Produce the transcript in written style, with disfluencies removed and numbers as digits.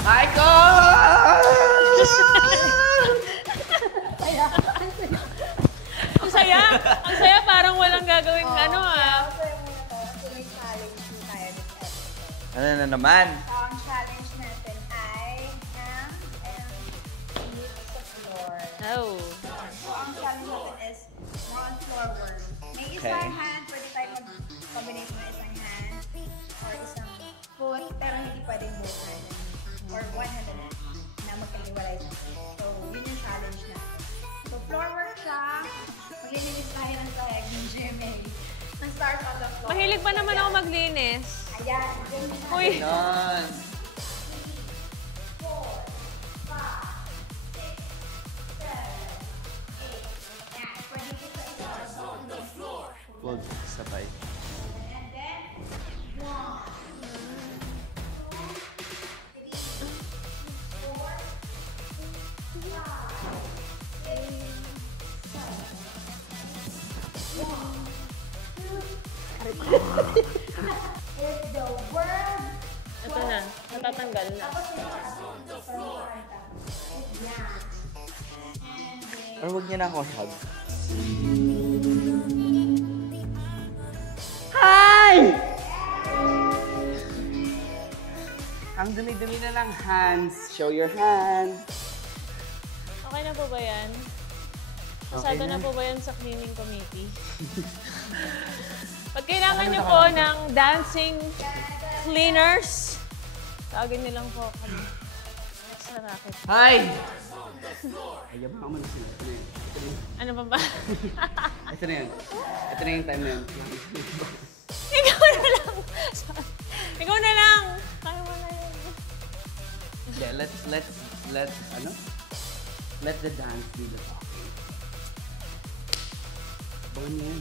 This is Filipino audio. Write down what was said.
Michael! Ang saya! Ang saya, parang walang gagawing ano Ano na naman? Ang challenge natin ay hang and eat sa floor. Oh. So, ang challenge natin is non-floor work. May isang hand, pwede tayo mag-combinate ng isang hand or isang foot, pero hindi pwedeng both hand. Or one hand na magkahiwalay sa foot. So, yun yung challenge natin. So, floor work siya. Maglilinis tayo ng sahig ng GMA. Start on the floor. Mahilig pa naman ako maglinis. Ayan. Uy! Yan. 4, 5, 6, 7, 8. Yan. Pwede po sa isa. Huwag sabay. And then, 1, 2, 3, 4, 5, 6, 7, 8. If the word... Ito na. Natatanggal na. Tapos yung yan. And then... Or huwag niya na ako hug. Hi! Ang dumi-dumi na lang hands. Show your hands. Okay na po ba yan? Pasado na po ba yan sa cleaning committee? Pag kailangan niyo po ng dancing cleaners, tawagin niyo lang po kami. Sa racket. Hi! Ayaw mo naman sila. Ito na yun. Ano pa ba? Ito na yun. Ito na yung time na yun. Ikaw na lang! Ikaw na lang! Kaya mo na yun. Yeah, let the dance be the talking. Baka niya yun.